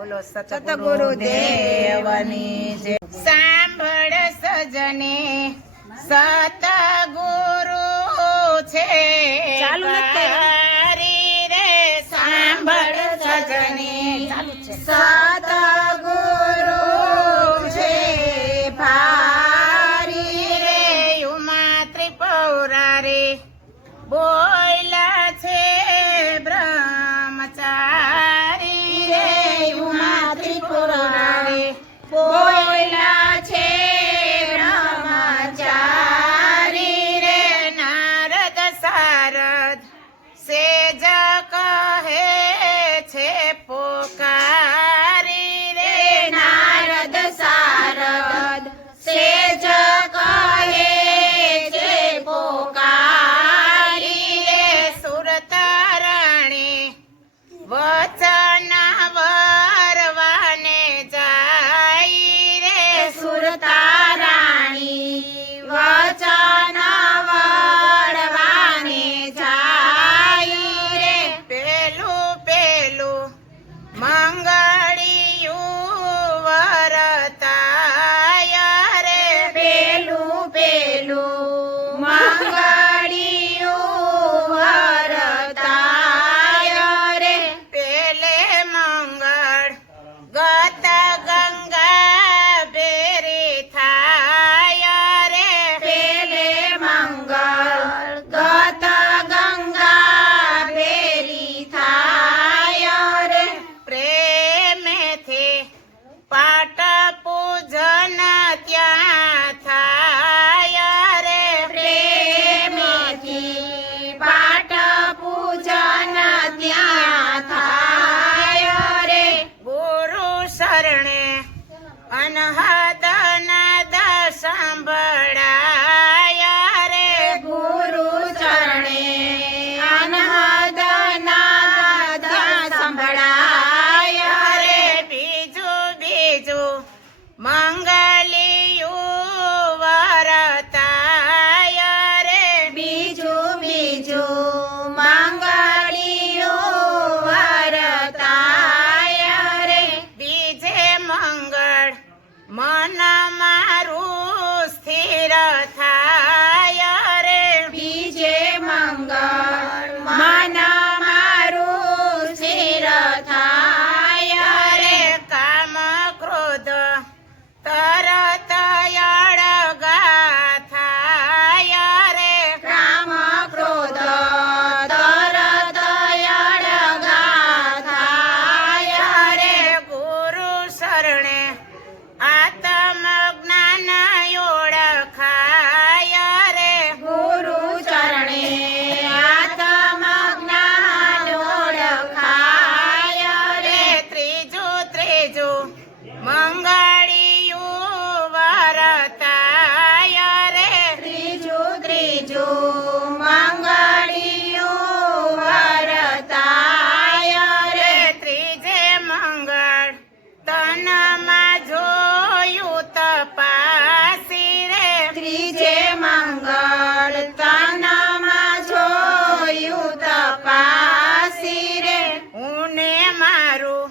બોલો સતગુરુ દેવની જય। સાંભળ સજને સતગુરુ છે કરી રે, સાંભળ સજને સતગુરુ છે ભારી રે, ઉમા ત્રિપુરા રે બોયલા છે બ્રહ્મચારી રે, ઉમા ત્રિપુરા રે બોયલા છે બ્રહ્મચારી રે, નારદ સારદ સેજ કહે છે પોકારી રે, નારદ સારદ સેજ કહે છે પોકારી રે, સુરતારણી વચન વરવાને જાય રે, સુરતારણી વચન વરવાને જાય રે, પેલું પેલું મંગળિયું વરતાય રે, પેલું પેલું મંગળિયું વરતાય રે, પેલે મંગળ ગત ગંગા બેરી થાય રે, પેલે મંગળ ગત ગંગા બેરી થાય રે, પ્રેમેથી પાટ પૂજન ત્યાં થાય રે, પ્રેમેથી પાટ પૂજન ત્યાં થાય રે, ગુરુ શરણે અનહદ નાદ સંભળાય રે, ગુરુ ચરણે અનહદ નાદ સંભળાય રે, બીજું બીજું મંગલિયું વરતાય રે, બીજું બીજું મંગલિયું વરતાય રે, બીજે મંગળ મન મારું સ્થિર થાય રે, બીજે મંગળ મન મારું સ્થિર થાય રે, કામ ક્રોધ તરત અળગા થાય રે, કામ ક્રોધ તરત અળગા થાય રે, ગુરુ શરણે આત્મ જ્ઞાન ઓળખાય રે, ગુરુ ચરણે આત્મ જ્ઞાન ઓળખાય રે, ત્રીજું ત્રીજું મંગળિયું વરતાય રે, ત્રીજું ત્રીજું મંગળિયું વરતાય રે, ત્રીજે મંગળ તનમાં જોયું તપાસી રે, ત્રીજે મંગળ તનમાં જોયું તપાસી રે, હું ને મારું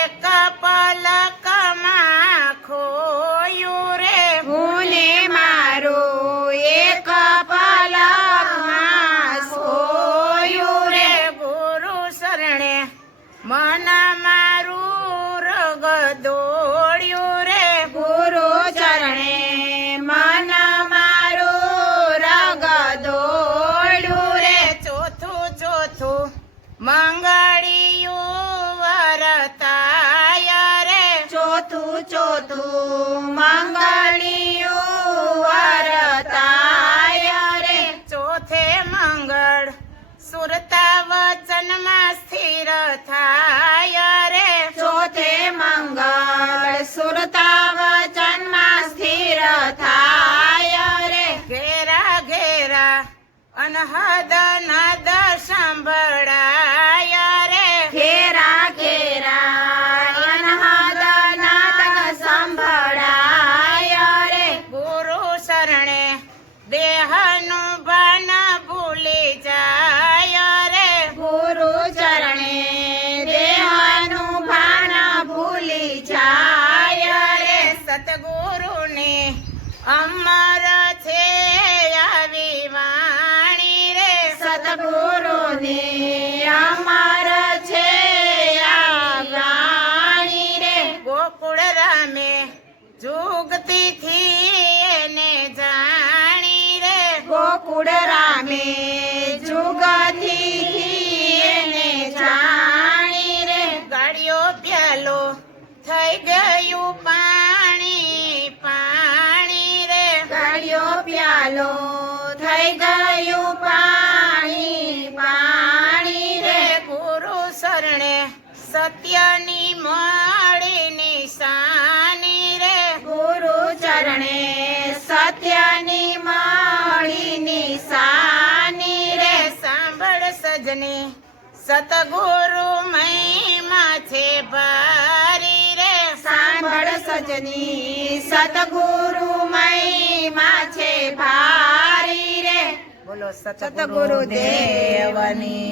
એક પલકમાં ખોયું રે, હું ને મારું એક પલકમાં ખોયું રે, ગુરુ શરણે મન મારું રગ દોડ્યું રે, ગુરુ ચરણે મન મારું રગ દોડ્યું રે, ચોથું ચોથું મંગળિયું વરતાય રે, ચોથું ચોથું મંગળિયું વરતાય રે, ચોથે મંગળ સુરતા વચનમાં સ્થિર થાય રે, ચોથે મંગળ સુરતા વચનમાં સ્થિર થાય રે, ઘેરા ઘેરા અનહદ નાદ સંભળાય રે, ઘેરા ઘેરા અનહદ નાદ સંભળાય રે, ગુરુ શરણે દેહનું ભાન ભૂલી જાય રે, ગુરુ ચરણે દેહનું ભાન અમર છે આવી વાણી રે સતગુરુની અમર છે આ વાણી રે ગોકુળ રામે જુગતી થી એને જાણી રે ગોકુળ રામે જુગથી એને જાણી રે ગાડીઓ પ્યાલો થઈ ગયું પાણી પાણી રે ગાળ્યો પ્યાલો થઈ ગયું પાણી પાણી રે ગુરુ શરણે સત્યની મળી નિશાની રે ગુરુ ચરણે સત્યની મળી નિશાની રે સાંભળ સજની સતગુરુ મહિમા છે ભારી રે સાંભળ સજની સતગુરુ મહિમા છે ભારી રે બોલો સતગુરુ દેવની